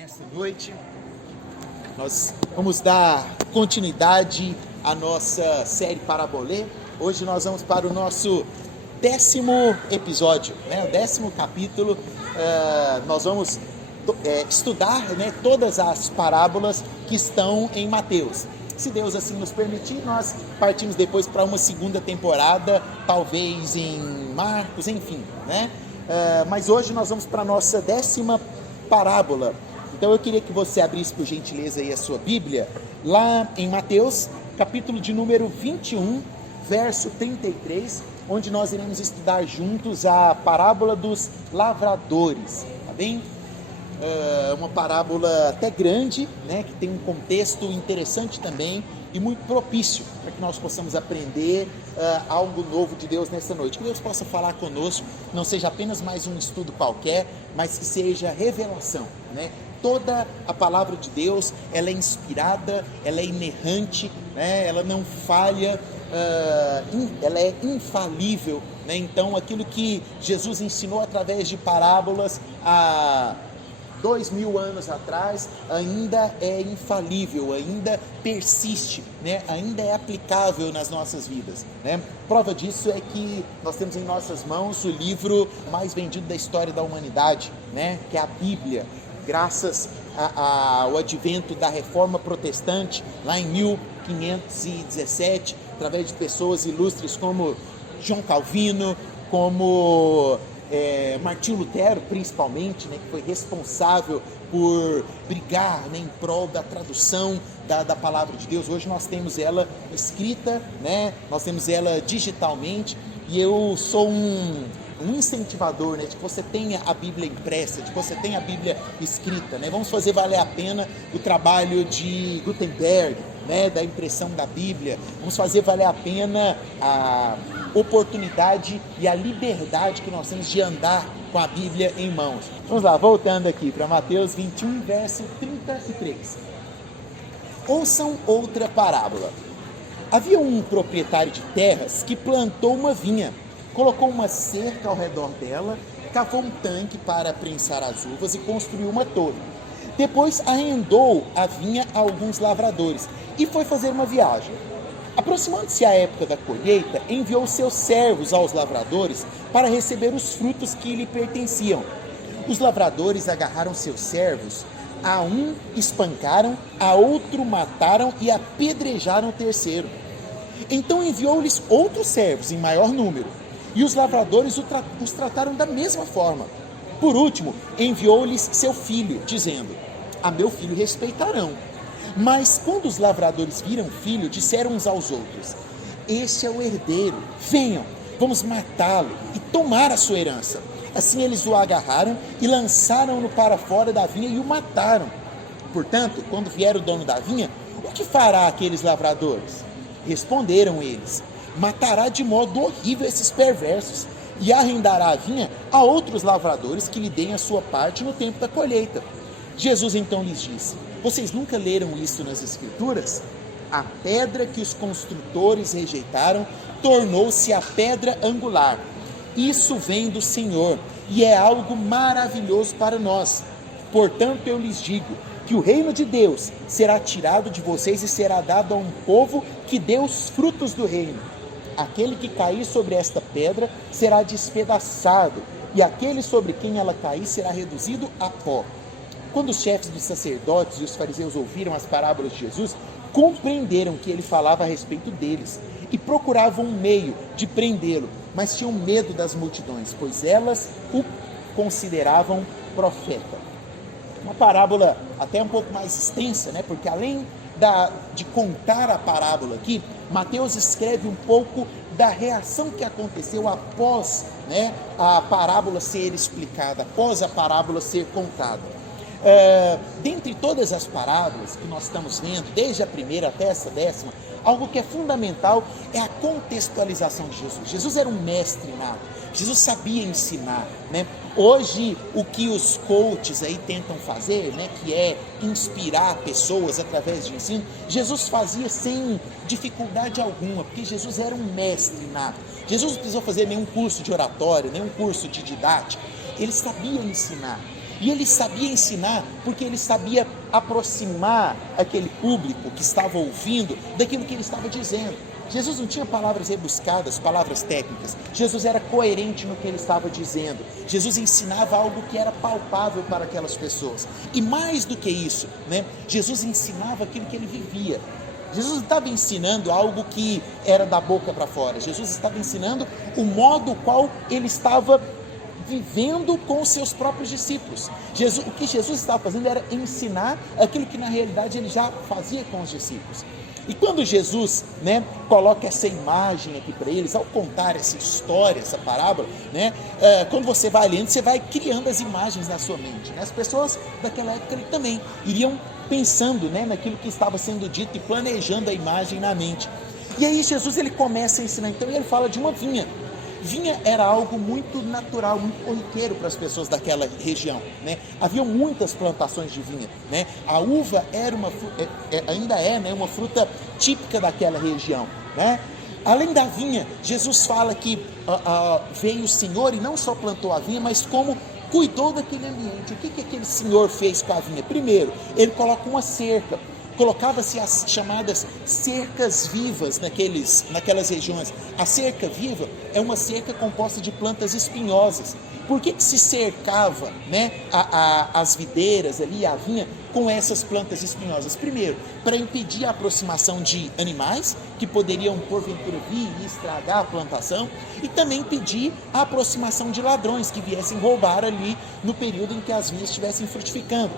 Nessa noite, nós vamos dar continuidade à nossa série Parabolê. Hoje nós vamos para o nosso 10º episódio, o 10º capítulo. Nós vamos estudar todas as parábolas que estão em Mateus. Se Deus assim nos permitir, nós partimos depois para uma segunda temporada, talvez em Marcos, enfim, mas hoje nós vamos para a nossa 10ª parábola. Então eu queria que você abrisse por gentileza aí a sua Bíblia, lá em Mateus, capítulo de número 21, verso 33, onde nós iremos estudar juntos a parábola dos lavradores, tá bem? Uma parábola até grande, que tem um contexto interessante também e muito propício para que nós possamos aprender algo novo de Deus nessa noite. Que Deus possa falar conosco, não seja apenas mais um estudo qualquer, mas que seja revelação, Toda a palavra de Deus, ela é inspirada, ela é inerrante, ela não falha, ela é infalível, Então aquilo que Jesus ensinou através de parábolas há 2000 anos atrás, ainda é infalível, ainda persiste, ainda é aplicável nas nossas vidas, Prova disso é que nós temos em nossas mãos o livro mais vendido da história da humanidade, que é a Bíblia. Graças ao advento da Reforma Protestante, lá em 1517, através de pessoas ilustres como João Calvino, como Martinho Lutero, principalmente, que foi responsável por brigar em prol da tradução da palavra de Deus. Hoje nós temos ela escrita, nós temos ela digitalmente, e eu sou um incentivador, de que você tenha a Bíblia impressa, de que você tenha a Bíblia escrita, Vamos fazer valer a pena o trabalho de Gutenberg, da impressão da Bíblia. Vamos fazer valer a pena a oportunidade e a liberdade que nós temos de andar com a Bíblia em mãos. Vamos lá, voltando aqui para Mateus 21, verso 33. Ouçam outra parábola. Havia um proprietário de terras que plantou uma vinha, colocou uma cerca ao redor dela, cavou um tanque para prensar as uvas e construiu uma torre. Depois arrendou a vinha a alguns lavradores e foi fazer uma viagem. Aproximando-se a época da colheita, enviou seus servos aos lavradores para receber os frutos que lhe pertenciam. Os lavradores agarraram seus servos, a um espancaram, a outro mataram e apedrejaram o terceiro. Então enviou-lhes outros servos em maior número, e os lavradores os trataram da mesma forma. Por último, enviou-lhes seu filho, dizendo: a meu filho respeitarão. Mas quando os lavradores viram o filho, disseram uns aos outros: este é o herdeiro, venham, vamos matá-lo e tomar a sua herança. Assim eles o agarraram e lançaram-no para fora da vinha e o mataram. Portanto, quando vier o dono da vinha, o que fará aqueles lavradores? Responderam eles: matará de modo horrível esses perversos e arrendará a vinha a outros lavradores que lhe deem a sua parte no tempo da colheita. Jesus então lhes disse: vocês nunca leram isso nas Escrituras? A pedra que os construtores rejeitaram tornou-se a pedra angular. Isso vem do Senhor e é algo maravilhoso para nós. Portanto, eu lhes digo que o reino de Deus será tirado de vocês e será dado a um povo que dê os frutos do reino. Aquele que cair sobre esta pedra será despedaçado, e aquele sobre quem ela cair será reduzido a pó. Quando os chefes dos sacerdotes e os fariseus ouviram as parábolas de Jesus, compreenderam que ele falava a respeito deles e procuravam um meio de prendê-lo, mas tinham medo das multidões, pois elas o consideravam profeta. Uma parábola até um pouco mais extensa, porque além de contar a parábola aqui, Mateus escreve um pouco da reação que aconteceu após a parábola ser explicada, após a parábola ser contada. Dentre todas as parábolas que nós estamos vendo, desde a primeira até essa 10ª, algo que é fundamental é a contextualização de Jesus. Jesus era um mestre nato, Jesus sabia ensinar, Hoje, o que os coaches aí tentam fazer, que é inspirar pessoas através de ensino, Jesus fazia sem dificuldade alguma, porque Jesus era um mestre nato. Jesus não precisou fazer nenhum curso de oratória, nenhum curso de didática, ele sabia ensinar. E ele sabia ensinar porque ele sabia aproximar aquele público que estava ouvindo daquilo que ele estava dizendo. Jesus não tinha palavras rebuscadas, palavras técnicas. Jesus era coerente no que ele estava dizendo. Jesus ensinava algo que era palpável para aquelas pessoas. E mais do que isso, né? Jesus ensinava aquilo que ele vivia. Jesus não estava ensinando algo que era da boca para fora. Jesus estava ensinando o modo qual ele estava vivendo com os seus próprios discípulos. O que Jesus estava fazendo era ensinar aquilo que na realidade ele já fazia com os discípulos. E quando Jesus, né, coloca essa imagem aqui para eles, ao contar essa história, essa parábola, né, quando você vai lendo, você vai criando as imagens na sua mente, né? As pessoas daquela época também iriam pensando, né, naquilo que estava sendo dito e planejando a imagem na mente. E aí Jesus ele começa a ensinar, então ele fala de uma vinha. Vinha era algo muito natural, muito corriqueiro para as pessoas daquela região, né? Havia muitas plantações de vinha, né? A uva era ainda é, né, uma fruta típica daquela região, né? Além da vinha, Jesus fala que veio o Senhor e não só plantou a vinha, mas como cuidou daquele ambiente. O que aquele Senhor fez com a vinha? Primeiro, ele coloca uma cerca. Colocava-se as chamadas cercas vivas naquelas regiões. A cerca viva é uma cerca composta de plantas espinhosas. Por que se cercava, né, as videiras ali, a vinha, com essas plantas espinhosas? Primeiro, para impedir a aproximação de animais que poderiam porventura vir e estragar a plantação, e também impedir a aproximação de ladrões que viessem roubar ali no período em que as vinhas estivessem frutificando.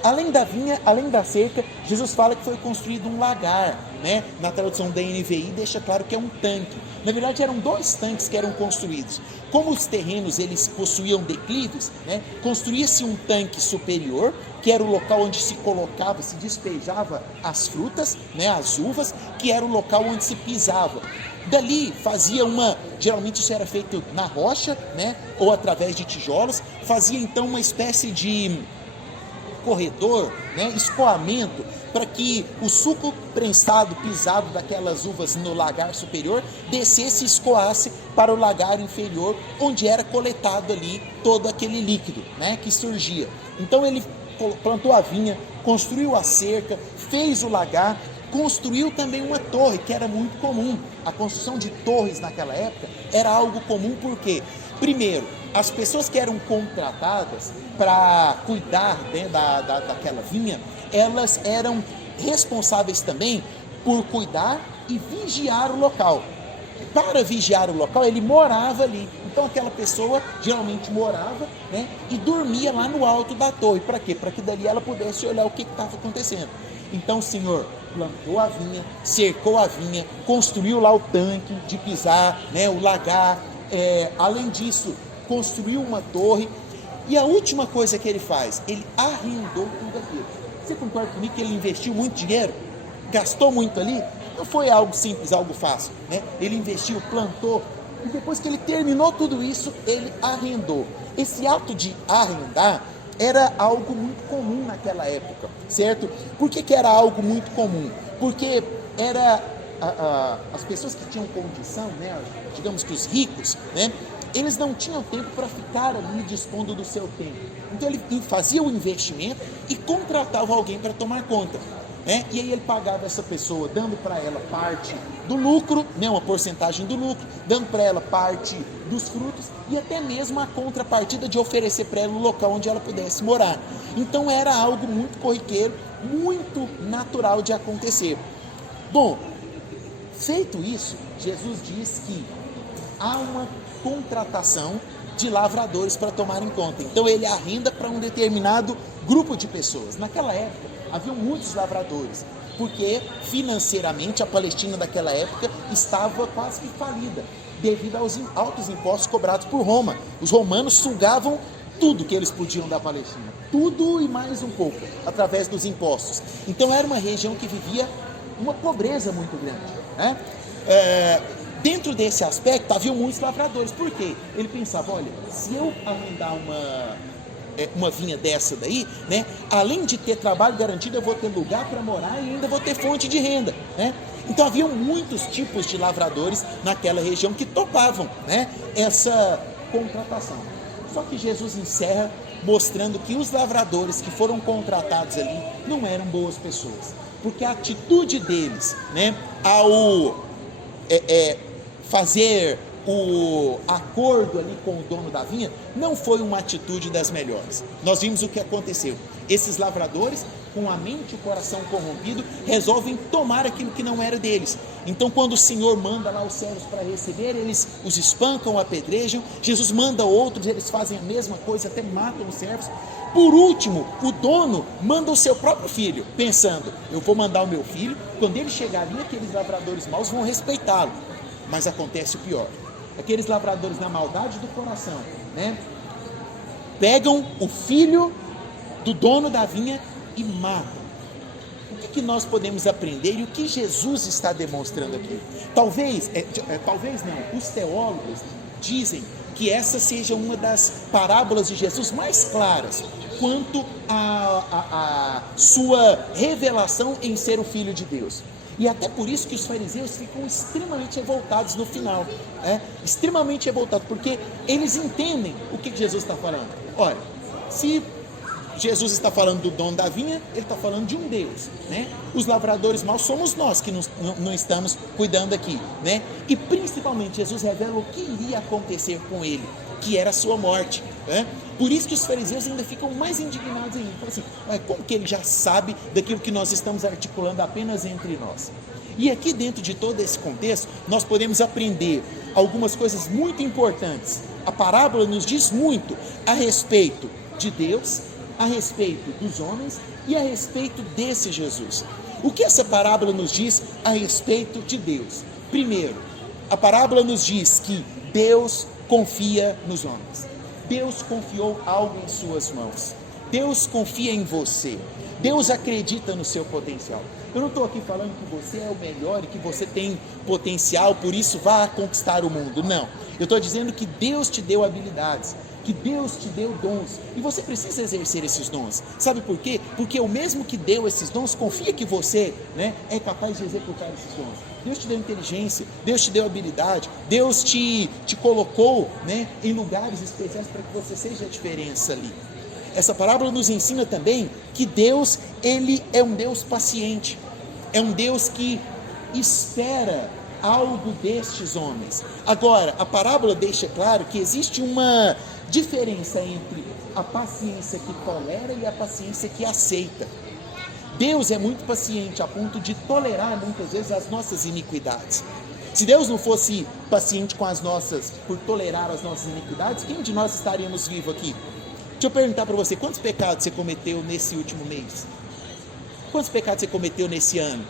Além da vinha, além da cerca, Jesus fala que foi construído um lagar, né? Na tradução da NVI deixa claro que é um tanque. Na verdade eram 2 tanques que eram construídos. Como os terrenos eles possuíam declives, né? Construía-se um tanque superior, que era o local onde se colocava, se despejava as frutas, né? As uvas, que era o local onde se pisava. Dali fazia geralmente isso era feito na rocha, né? Ou através de tijolos, fazia então uma espécie de corredor, né, escoamento, para que o suco prensado, pisado daquelas uvas no lagar superior, descesse e escoasse para o lagar inferior, onde era coletado ali todo aquele líquido, né, que surgia. Então ele plantou a vinha, construiu a cerca, fez o lagar, construiu também uma torre, que era muito comum. A construção de torres naquela época era algo comum porque, primeiro, as pessoas que eram contratadas para cuidar, né, daquela vinha, elas eram responsáveis também por cuidar e vigiar o local. Para vigiar o local, ele morava ali. Então aquela pessoa geralmente morava, né, e dormia lá no alto da torre. Para quê? Para que dali ela pudesse olhar o que estava acontecendo. Então o Senhor plantou a vinha, cercou a vinha, construiu lá o tanque de pisar, né, o lagar. Além disso, construiu uma torre. E a última coisa que ele faz, ele arrendou tudo aquilo. Você concorda comigo que ele investiu muito dinheiro? Gastou muito ali? Não foi algo simples, algo fácil, né? Ele investiu, plantou, e depois que ele terminou tudo isso, ele arrendou. Esse ato de arrendar era algo muito comum naquela época, certo? Por que era algo muito comum? Porque era as pessoas que tinham condição, né? Digamos que os ricos, né? Eles não tinham tempo para ficar ali dispondo do seu tempo. Então ele fazia o investimento e contratava alguém para tomar conta, né? E aí ele pagava essa pessoa, dando para ela parte do lucro, né? Uma porcentagem do lucro, dando para ela parte dos frutos e até mesmo a contrapartida de oferecer para ela um local onde ela pudesse morar. Então era algo muito corriqueiro, muito natural de acontecer. Bom, feito isso, Jesus diz que há uma contratação de lavradores para tomar em conta. Então ele arrenda para um determinado grupo de pessoas. Naquela época havia muitos lavradores, porque financeiramente a Palestina daquela época estava quase que falida, devido aos altos impostos cobrados por Roma. Os romanos sugavam tudo que eles podiam da Palestina, tudo e mais um pouco, através dos impostos. Então era uma região que vivia uma pobreza muito grande, né? Dentro desse aspecto, havia muitos lavradores. Por quê? Ele pensava, olha, se eu arrendar uma vinha dessa daí, né, além de ter trabalho garantido, eu vou ter lugar para morar e ainda vou ter fonte de renda, né? Então, havia muitos tipos de lavradores naquela região que topavam, né, essa contratação. Só que Jesus encerra mostrando que os lavradores que foram contratados ali não eram boas pessoas, porque a atitude deles, né, ao fazer o acordo ali com o dono da vinha, não foi uma atitude das melhores. Nós vimos o que aconteceu. Esses lavradores, com a mente e o coração corrompido, resolvem tomar aquilo que não era deles. Então, quando o Senhor manda lá os servos para receber, eles os espancam, apedrejam. Jesus manda outros, eles fazem a mesma coisa, até matam os servos. Por último, o dono manda o seu próprio filho, pensando: eu vou mandar o meu filho, quando ele chegar ali, aqueles lavradores maus vão respeitá-lo. Mas acontece o pior. Aqueles lavradores, na maldade do coração, né, pegam o filho do dono da vinha e matam. O que nós podemos aprender e o que Jesus está demonstrando aqui? Talvez não, os teólogos dizem que essa seja uma das parábolas de Jesus mais claras quanto a sua revelação em ser o Filho de Deus. E até por isso que os fariseus ficam extremamente revoltados no final, extremamente revoltados, porque eles entendem o que Jesus está falando. Olha, se Jesus está falando do dono da vinha, ele está falando de um Deus, né? Os lavradores maus somos nós que não estamos cuidando aqui, né? E principalmente Jesus revela o que iria acontecer com ele, que era a sua morte, né? Por isso que os fariseus ainda ficam mais indignados ainda. Falam assim: como que ele já sabe daquilo que nós estamos articulando apenas entre nós? E aqui, dentro de todo esse contexto, nós podemos aprender algumas coisas muito importantes. A parábola nos diz muito a respeito de Deus, a respeito dos homens e a respeito desse Jesus. O que essa parábola nos diz a respeito de Deus? Primeiro, a parábola nos diz que Deus confia nos homens. Deus confiou algo em suas mãos. Deus confia em você. Deus acredita no seu potencial. Eu não estou aqui falando que você é o melhor e que você tem potencial, por isso vá conquistar o mundo. Não. Eu estou dizendo que Deus te deu habilidades, que Deus te deu dons, e você precisa exercer esses dons. Sabe por quê? Porque o mesmo que deu esses dons, confia que você, né, é capaz de executar esses dons. Deus te deu inteligência, Deus te deu habilidade, Deus te colocou, né, em lugares especiais para que você seja a diferença ali. Essa parábola nos ensina também que Deus, ele é um Deus paciente, é um Deus que espera algo destes homens. Agora, a parábola deixa claro que existe uma diferença entre a paciência que tolera e a paciência que aceita. Deus é muito paciente a ponto de tolerar muitas vezes as nossas iniquidades. Se Deus não fosse paciente com por tolerar as nossas iniquidades, quem de nós estaríamos vivos aqui? Deixa eu perguntar para você: quantos pecados você cometeu nesse último mês? Quantos pecados você cometeu nesse ano?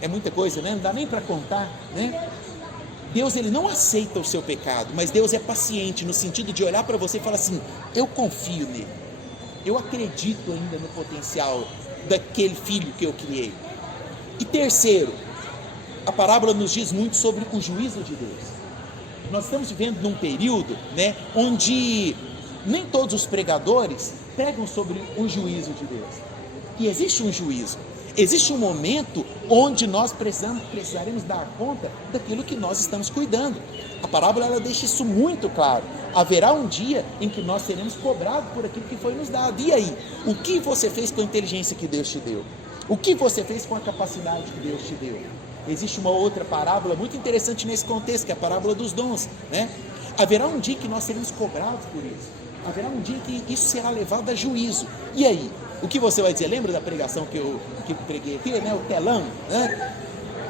É muita coisa, né? Não dá nem para contar, né? Deus, ele não aceita o seu pecado, mas Deus é paciente no sentido de olhar para você e falar assim: eu confio nele, eu acredito ainda no potencial daquele filho que eu criei. E terceiro, a parábola nos diz muito sobre o juízo de Deus. Nós estamos vivendo num período, né, onde nem todos os pregadores pregam sobre o juízo de Deus. E existe um juízo. Existe um momento onde nós precisaremos dar conta daquilo que nós estamos cuidando. A parábola, ela deixa isso muito claro. Haverá um dia em que nós seremos cobrados por aquilo que foi nos dado. E aí? O que você fez com a inteligência que Deus te deu? O que você fez com a capacidade que Deus te deu? Existe uma outra parábola muito interessante nesse contexto, que é a parábola dos dons, né? Haverá um dia que nós seremos cobrados por isso. Haverá um dia que isso será levado a juízo. E aí? O que você vai dizer? Lembra da pregação que eu preguei aqui, né? O telão, né?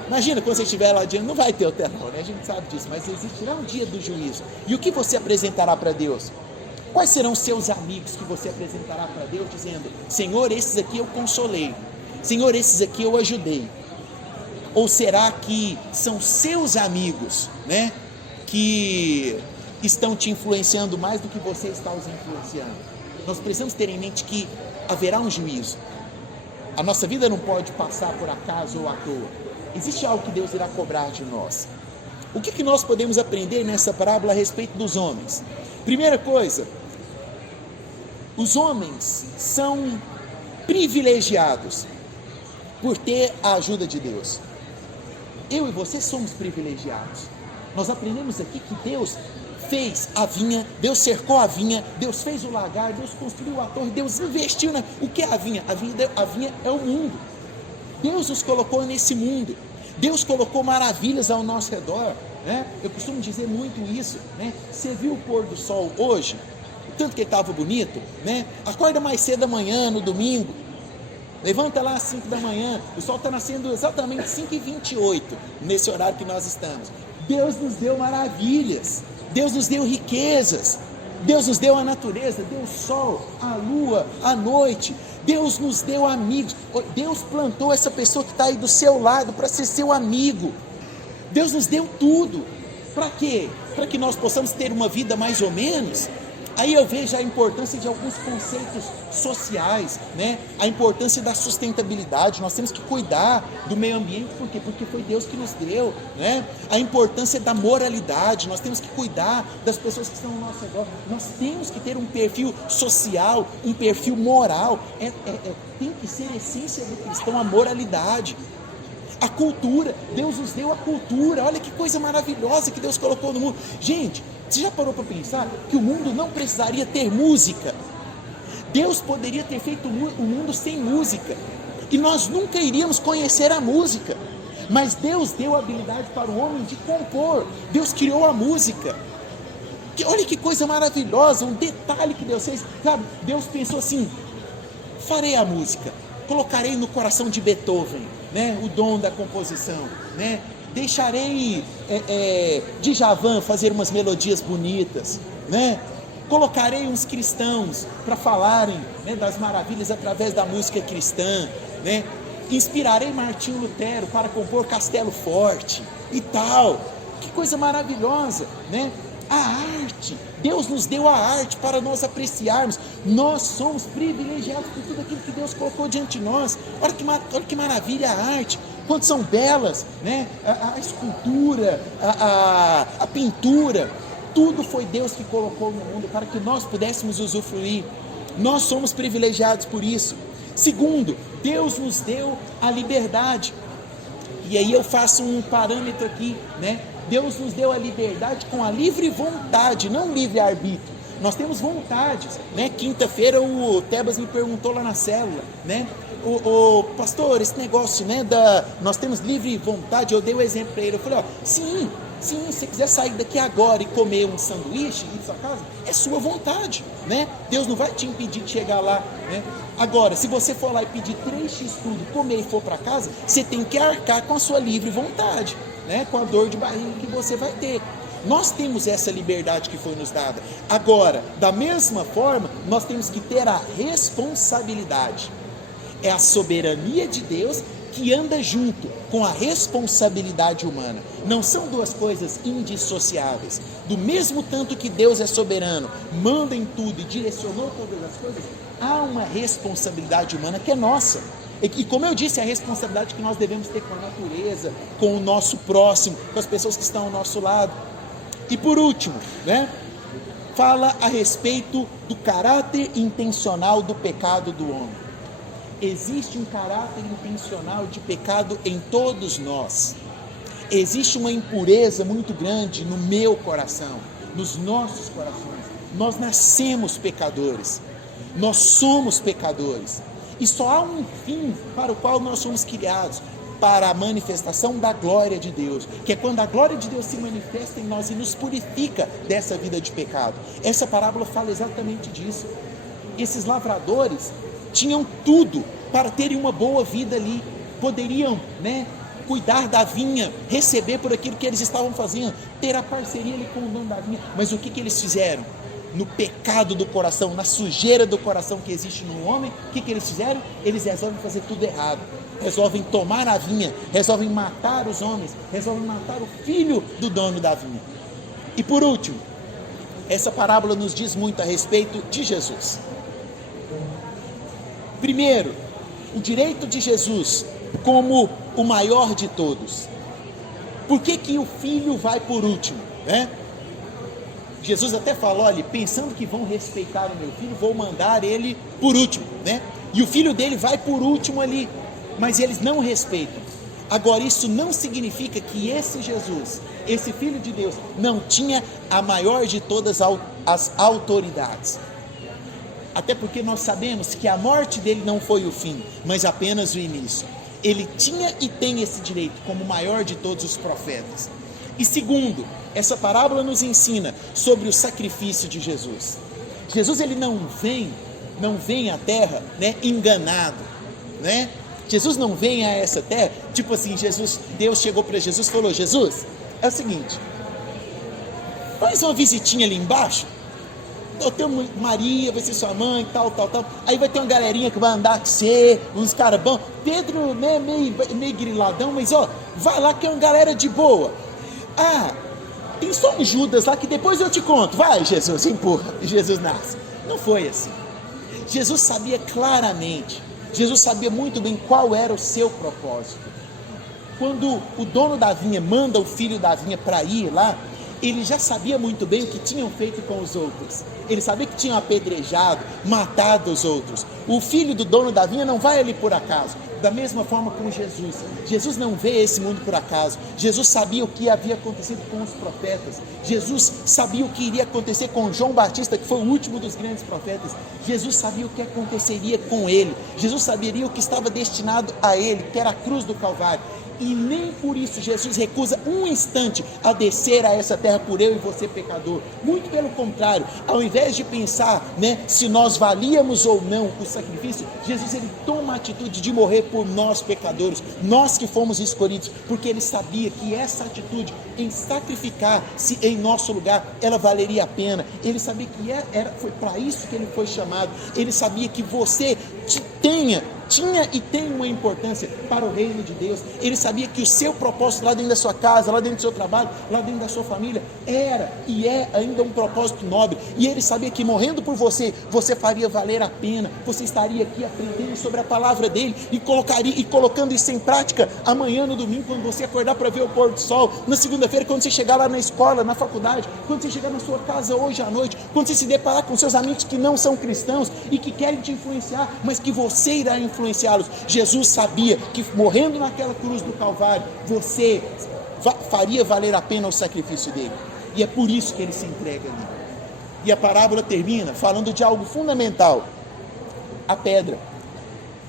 Imagina, quando você estiver lá diante, não vai ter o telão, né? A gente sabe disso, mas existirá um dia do juízo. E o que você apresentará para Deus? Quais serão os seus amigos que você apresentará para Deus, dizendo: Senhor, esses aqui eu consolei. Senhor, esses aqui eu ajudei. Ou será que são seus amigos, né, que estão te influenciando mais do que você está os influenciando? Nós precisamos ter em mente que haverá um juízo. A nossa vida não pode passar por acaso ou à toa. Existe algo que Deus irá cobrar de nós. O que nós podemos aprender nessa parábola a respeito dos homens? Primeira coisa, os homens são privilegiados por ter a ajuda de Deus. Eu e você somos privilegiados. Nós aprendemos aqui que Deus fez a vinha, Deus cercou a vinha, Deus fez o lagar, Deus construiu a torre, Deus investiu o que é a vinha? A vinha é o mundo. Deus nos colocou nesse mundo, Deus colocou maravilhas ao nosso redor, né? Eu costumo dizer muito isso, né? Você viu o pôr do sol hoje? Tanto que ele estava bonito, né? Acorda mais cedo da manhã, no domingo, levanta lá às 5 da manhã, o sol está nascendo exatamente 5h28, nesse horário que nós estamos. Deus nos deu maravilhas, Deus nos deu riquezas, Deus nos deu a natureza, deu o sol, a lua, a noite, Deus nos deu amigos, Deus plantou essa pessoa que está aí do seu lado para ser seu amigo, Deus nos deu tudo, para quê? Para que nós possamos ter uma vida mais ou menos. Aí eu vejo a importância de alguns conceitos sociais, né? A importância da sustentabilidade, nós temos que cuidar do meio ambiente, por quê? Porque foi Deus que nos deu, né? A importância da moralidade, nós temos que cuidar das pessoas que estão ao nosso redor, nós temos que ter um perfil social, um perfil moral, tem que ser a essência do cristão, a moralidade. A cultura, Deus nos deu a cultura, olha que coisa maravilhosa que Deus colocou no mundo. Gente, você já parou para pensar que o mundo não precisaria ter música? Deus poderia ter feito o mundo sem música, e nós nunca iríamos conhecer a música, mas Deus deu a habilidade para o homem de compor, Deus criou a música. Olha que coisa maravilhosa, um detalhe que Deus fez, sabe? Deus pensou assim, farei a música, colocarei no coração de Beethoven, né, o dom da composição, né? Deixarei Djavan fazer umas melodias bonitas, né? Colocarei uns cristãos para falarem, né, das maravilhas através da música cristã, né? Inspirarei Martinho Lutero para compor Castelo Forte e tal. Que coisa maravilhosa, né? A arte, Deus nos deu a arte para nós apreciarmos, nós somos privilegiados por tudo aquilo que Deus colocou diante de nós. Olha que maravilha a arte, quanto são belas, né? A escultura, a pintura, tudo foi Deus que colocou no mundo para que nós pudéssemos usufruir, nós somos privilegiados por isso. Segundo, Deus nos deu a liberdade, e aí eu faço um parâmetro aqui, né? Deus nos deu a liberdade com a livre vontade, não livre-arbítrio. Nós temos vontades, né? Quinta-feira o Tebas me perguntou lá na célula, né? O pastor, esse negócio, né? Nós temos livre vontade, eu dei o exemplo para ele, eu falei, sim, se você quiser sair daqui agora e comer um sanduíche em sua casa, é sua vontade, né? Deus não vai te impedir de chegar lá, né? Agora, se você for lá e pedir 3x tudo, comer e for para casa, você tem que arcar com a sua livre vontade, né? Com a dor de barriga que você vai ter. Nós temos essa liberdade que foi nos dada. Agora, da mesma forma, nós temos que ter a responsabilidade. É a soberania de Deus que anda junto com a responsabilidade humana. Não são duas coisas indissociáveis. Do mesmo tanto que Deus é soberano, manda em tudo e direcionou todas as coisas, há uma responsabilidade humana que é nossa. E como eu disse, a responsabilidade que nós devemos ter com a natureza, com o nosso próximo, com as pessoas que estão ao nosso lado. E por último, né, fala a respeito do caráter intencional do pecado do homem. Existe um caráter intencional de pecado em todos nós. Existe uma impureza muito grande no meu coração, nos nossos corações. Nós nascemos pecadores, nós somos pecadores. E só há um fim para o qual nós somos criados, para a manifestação da glória de Deus, que é quando a glória de Deus se manifesta em nós e nos purifica dessa vida de pecado. Essa parábola fala exatamente disso. Esses lavradores tinham tudo para terem uma boa vida ali, poderiam, né, cuidar da vinha, receber por aquilo que eles estavam fazendo, ter a parceria ali com o dono da vinha, mas o que eles fizeram? No pecado do coração, na sujeira do coração que existe no homem, o que eles fizeram? Eles resolvem fazer tudo errado, resolvem tomar a vinha, resolvem matar os homens, resolvem matar o filho do dono da vinha. E por último, essa parábola nos diz muito a respeito de Jesus. Primeiro, o direito de Jesus como o maior de todos. Por que o filho vai por último, né? Jesus até falou, olha, pensando que vão respeitar o meu filho, vou mandar ele por último, né? E o filho dele vai por último ali, mas eles não respeitam. Agora, isso não significa que esse Jesus, esse Filho de Deus, não tinha a maior de todas as autoridades. Até porque nós sabemos que a morte dele não foi o fim, mas apenas o início. Ele tinha e tem esse direito como o maior de todos os profetas. E segundo, essa parábola nos ensina sobre o sacrifício de Jesus. Jesus, ele não vem à terra, né, enganado, né? Jesus não vem a essa terra, tipo assim, Deus chegou para Jesus e falou: Jesus, é o seguinte, faz uma visitinha ali embaixo, eu tenho Maria, vai ser sua mãe, tal, aí vai ter uma galerinha que vai andar com você, uns caras bons, Pedro, né, meio griladão, mas ó, vai lá que é uma galera de boa. Tem só um Judas lá que depois eu te conto, vai Jesus, empurra, e Jesus nasce. Não foi assim. Jesus sabia claramente, Jesus sabia muito bem qual era o seu propósito. Quando o dono da vinha manda o filho da vinha para ir lá, ele já sabia muito bem o que tinham feito com os outros. Ele sabia que tinham apedrejado, matado os outros. O filho do dono da vinha não vai ali por acaso. Da mesma forma com Jesus. Jesus não vê esse mundo por acaso. Jesus sabia o que havia acontecido com os profetas. Jesus sabia o que iria acontecer com João Batista, que foi o último dos grandes profetas. Jesus sabia o que aconteceria com ele. Jesus saberia o que estava destinado a ele, que era a cruz do Calvário. E nem por isso Jesus recusa um instante a descer a essa terra por eu e você pecador. Muito pelo contrário, ao invés de pensar, né, se nós valíamos ou não o sacrifício, Jesus, ele toma a atitude de morrer por nós pecadores, nós que fomos escolhidos, porque ele sabia que essa atitude em sacrificar-se em nosso lugar, ela valeria a pena. Ele sabia que foi para isso que ele foi chamado. Ele sabia que você tinha e tem uma importância para o reino de Deus. Ele sabia que o seu propósito lá dentro da sua casa, lá dentro do seu trabalho, lá dentro da sua família, era e é ainda um propósito nobre. E ele sabia que morrendo por você, você faria valer a pena. Você estaria aqui aprendendo sobre a palavra dele e colocando isso em prática amanhã no domingo, quando você acordar para ver o pôr do sol, na segunda-feira, quando você chegar lá na escola, na faculdade, quando você chegar na sua casa hoje à noite, quando você se deparar com seus amigos que não são cristãos e que querem te influenciar, mas que você irá influenciá-los. Jesus sabia que morrendo naquela cruz do Calvário, você faria valer a pena o sacrifício dele. E é por isso que ele se entrega ali. E a parábola termina falando de algo fundamental: a pedra.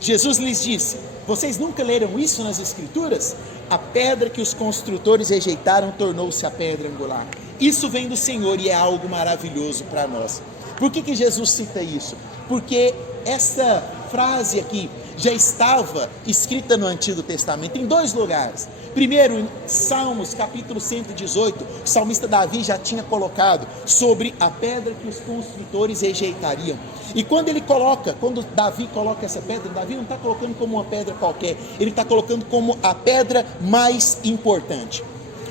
Jesus lhes disse: vocês nunca leram isso nas Escrituras? A pedra que os construtores rejeitaram tornou-se a pedra angular. Isso vem do Senhor e é algo maravilhoso para nós. Por que Jesus cita isso? Porque essa frase aqui já estava escrita no Antigo Testamento em dois lugares. Primeiro, em Salmos capítulo 118, o salmista Davi já tinha colocado sobre a pedra que os construtores rejeitariam. E quando Davi coloca essa pedra, Davi não está colocando como uma pedra qualquer, ele está colocando como a pedra mais importante.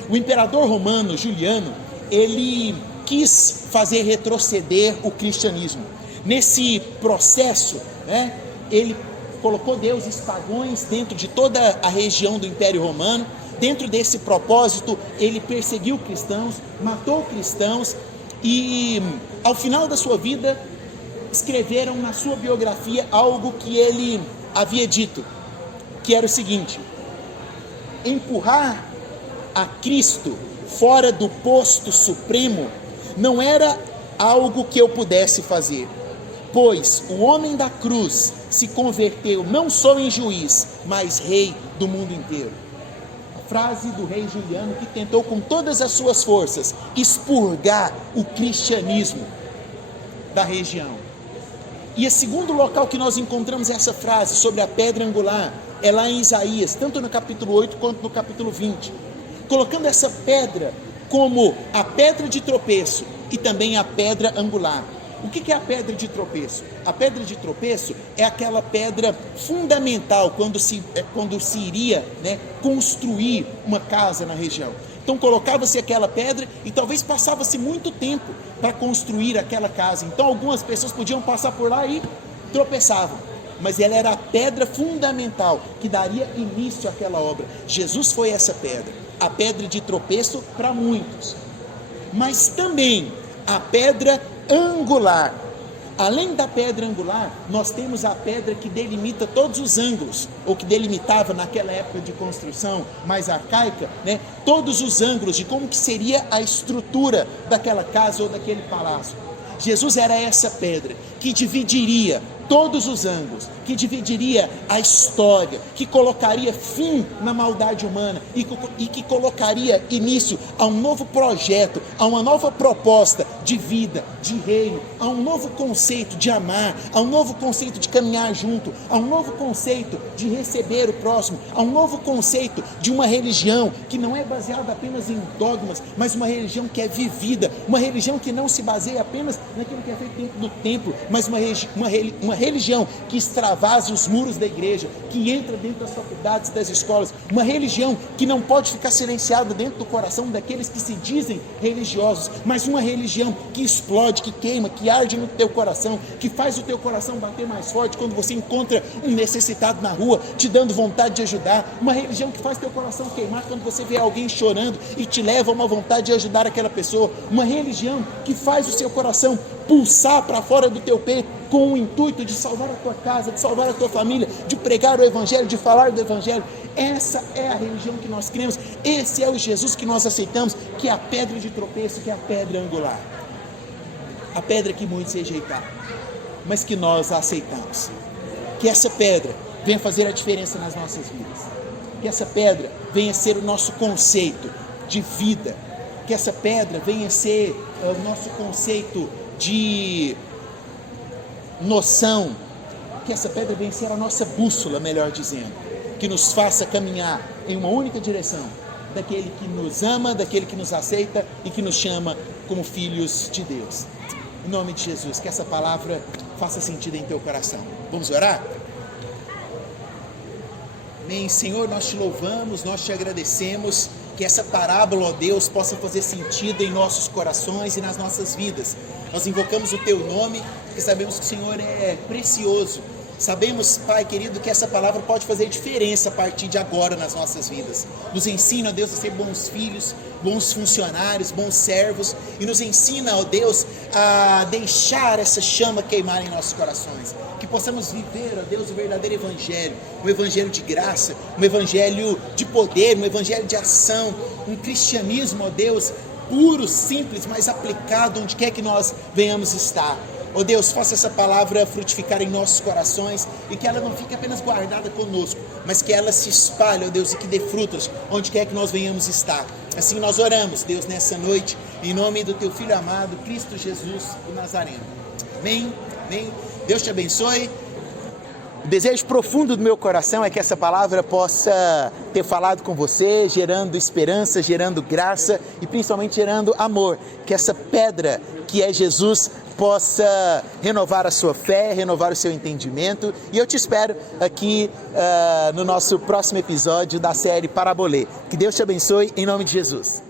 O imperador romano Juliano, ele quis fazer retroceder o cristianismo. Nesse processo, né, ele colocou deuses pagãos dentro de toda a região do Império Romano. Dentro desse propósito, ele perseguiu cristãos, matou cristãos e, ao final da sua vida, escreveram na sua biografia algo que ele havia dito, que era o seguinte: empurrar a Cristo fora do posto supremo não era algo que eu pudesse fazer, pois o homem da cruz se converteu não só em juiz, mas rei do mundo inteiro. A frase do rei Juliano, que tentou com todas as suas forças expurgar o cristianismo da região. E o segundo local que nós encontramos essa frase sobre a pedra angular é lá em Isaías, tanto no capítulo 8 quanto no capítulo 20, colocando essa pedra como a pedra de tropeço e também a pedra angular. O que é a pedra de tropeço? A pedra de tropeço é aquela pedra fundamental quando se iria, né, construir uma casa na região. Então colocava-se aquela pedra e talvez passava-se muito tempo para construir aquela casa. Então algumas pessoas podiam passar por lá e tropeçavam. Mas ela era a pedra fundamental que daria início àquela obra. Jesus foi essa pedra, a pedra de tropeço para muitos, mas também a pedra angular. além da pedra angular, nós temos a pedra que delimita todos os ângulos, ou que delimitava naquela época de construção mais arcaica, né, todos os ângulos de como que seria a estrutura daquela casa ou daquele palácio. Jesus era essa pedra que dividiria todos os ângulos, que dividiria a história, que colocaria fim na maldade humana e que colocaria início a um novo projeto, a uma nova proposta de vida, de reino, a um novo conceito de amar, a um novo conceito de caminhar junto, a um novo conceito de receber o próximo, a um novo conceito de uma religião que não é baseada apenas em dogmas, mas uma religião que é vivida, uma religião que não se baseia apenas naquilo que é feito dentro do templo, mas uma religião que extravasa os muros da igreja, que entra dentro das faculdades, das escolas, uma religião que não pode ficar silenciada dentro do coração daqueles que se dizem religiosos, mas uma religião que explode, que queima, que arde no teu coração, que faz o teu coração bater mais forte quando você encontra um necessitado na rua, te dando vontade de ajudar, uma religião que faz teu coração queimar quando você vê alguém chorando e te leva a uma vontade de ajudar aquela pessoa, uma religião que faz o seu coração pulsar para fora do teu peito com o intuito de salvar a tua casa, de salvar a tua família, de pregar o evangelho, de falar do evangelho. Essa é a religião que nós cremos, esse é o Jesus que nós aceitamos, que é a pedra de tropeço, que é a pedra angular, a pedra que muitos rejeitaram, mas que nós a aceitamos. Que essa pedra venha fazer a diferença nas nossas vidas, que essa pedra venha ser o nosso conceito de vida, que essa pedra venha ser o nosso conceito de noção, que essa pedra venha ser a nossa bússola, melhor dizendo, que nos faça caminhar em uma única direção, daquele que nos ama, daquele que nos aceita e que nos chama como filhos de Deus. Em nome de Jesus, que essa palavra faça sentido em teu coração. Vamos orar? Amém. Senhor, nós te louvamos, nós te agradecemos, que essa parábola, ó Deus, possa fazer sentido em nossos corações e nas nossas vidas. Nós invocamos o teu nome, porque sabemos que o Senhor é precioso. Sabemos, Pai querido, que essa palavra pode fazer diferença a partir de agora nas nossas vidas. Nos ensina, ó Deus, a ser bons filhos, bons funcionários, bons servos, e nos ensina, ó Deus, a deixar essa chama queimar em nossos corações. Que possamos viver, ó Deus, o verdadeiro evangelho, um evangelho de graça, um evangelho de poder, um evangelho de ação, um cristianismo, ó Deus, puro, simples, mas aplicado onde quer que nós venhamos estar. Ó Deus, faça essa palavra frutificar em nossos corações e que ela não fique apenas guardada conosco, mas que ela se espalhe, ó Deus, e que dê frutos onde quer que nós venhamos estar. Assim nós oramos, Deus, nessa noite, em nome do teu Filho amado, Cristo Jesus, o Nazareno. Amém, amém. Deus te abençoe. O desejo profundo do meu coração é que essa palavra possa ter falado com você, gerando esperança, gerando graça e principalmente gerando amor. Que essa pedra que é Jesus possa renovar a sua fé, renovar o seu entendimento. E eu te espero aqui no nosso próximo episódio da série Parabolê. Que Deus te abençoe em nome de Jesus.